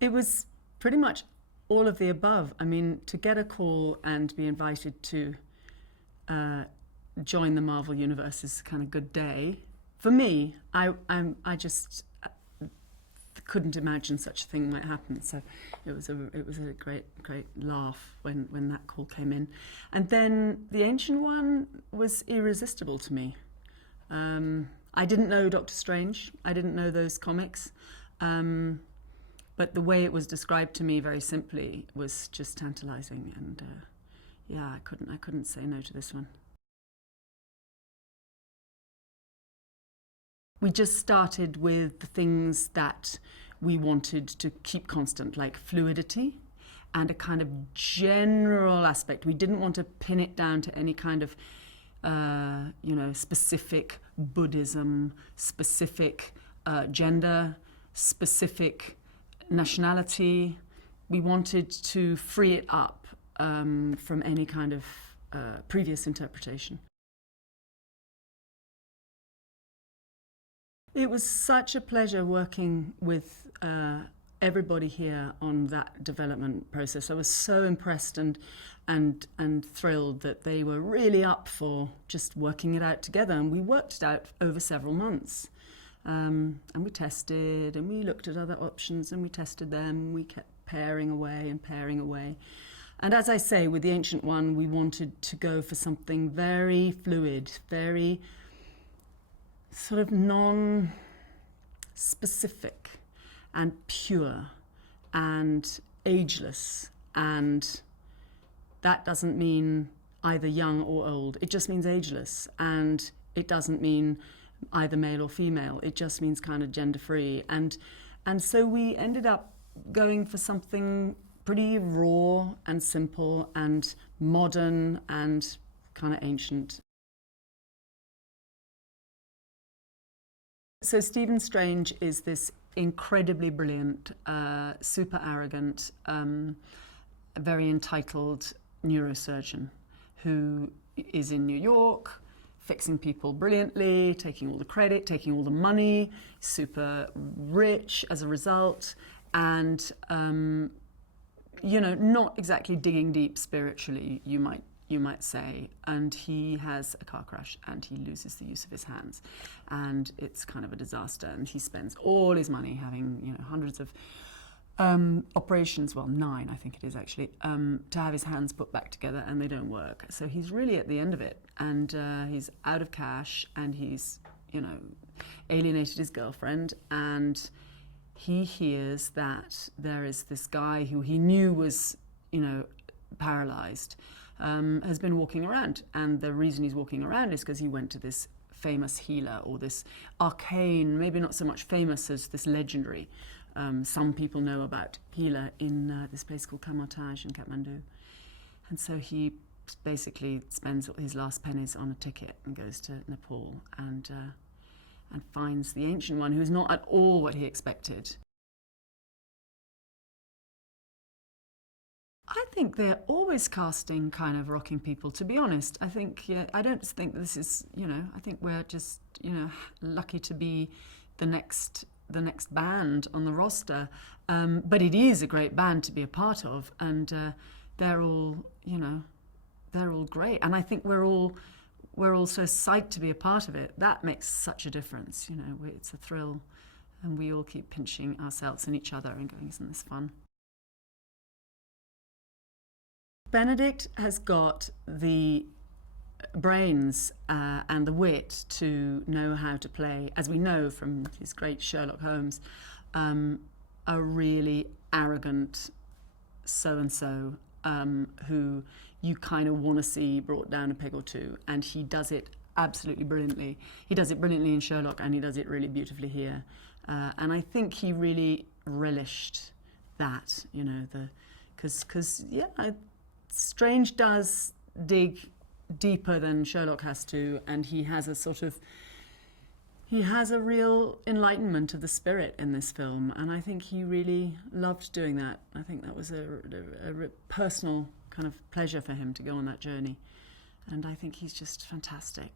It was pretty much all of the above. I mean, to get a call and be invited to join the Marvel universe is a kind of good day. For me, I just couldn't imagine such a thing might happen. So it was a great laugh when that call came in. And then the Ancient One was irresistible to me. I didn't know DoctorStrange. I didn't know those comics. But the way it was described to me very simply was just tantalizing, and yeah, I couldn't say no to this one. We just started with the things that we wanted to keep constant, like fluidity and a kind of general aspect. We didn't want to pin it down to any kind of specific Buddhism, specific gender, specific nationality. We wanted to free it up from any kind of previous interpretation. It was such a pleasure working with everybody here on that development process. I was so impressed and thrilled that they were really up for just working it out together. And we worked it out over several months. And we tested and we looked at other options and we tested them. We kept pairing away and pairing away. And as I say, with the Ancient One, we wanted to go for something very fluid, very sort of non-specific and pure and ageless. And that doesn't mean either young or old. It just means ageless. And it doesn't mean either male or female. It just means kind of gender-free. And so we ended up going for something pretty raw and simple and modern and kind of ancient. So Stephen Strange is this incredibly brilliant, super arrogant, very entitled neurosurgeon who is in New York, fixing people brilliantly, taking all the credit, taking all the money, super rich as a result, and not exactly digging deep spiritually, you might say. And he has a car crash and he loses the use of his hands, and it's kind of a disaster. And he spends all his money having hundreds of operations, well 9 I think it is actually, to have his hands put back together, and they don't work. So he's really at the end of it, and he's out of cash, and he's alienated his girlfriend, and he hears that there is this guy who he knew was paralyzed, has been walking around, and the reason he's walking around is because he went to this famous healer, or this arcane, maybe not so much famous as this legendary. Some people know about healer in this place called Kamartaj in Kathmandu. And so he basically spends his last pennies on a ticket and goes to Nepal and finds the Ancient One, who is not at all what he expected. I think they're always casting kind of rocking people, to be honest. I think, I don't think this is, I think we're just, lucky to be the next band on the roster. But it is a great band to be a part of, and they're all great. And I think we're all so psyched to be a part of it. That makes such a difference, it's a thrill. And we all keep pinching ourselves and each other and going, isn't this fun? Benedict has got the brains and the wit to know how to play, as we know from his great Sherlock Holmes, a really arrogant so-and-so who you kind of want to see brought down a peg or two, and he does it absolutely brilliantly. He does it brilliantly in Sherlock, and he does it really beautifully here. And I think he really relished that, because Strange does dig deeper than Sherlock has to, and he has a real enlightenment of the spirit in this film, and I think he really loved doing that. I think that was a personal kind of pleasure for him to go on that journey, and I think he's just fantastic.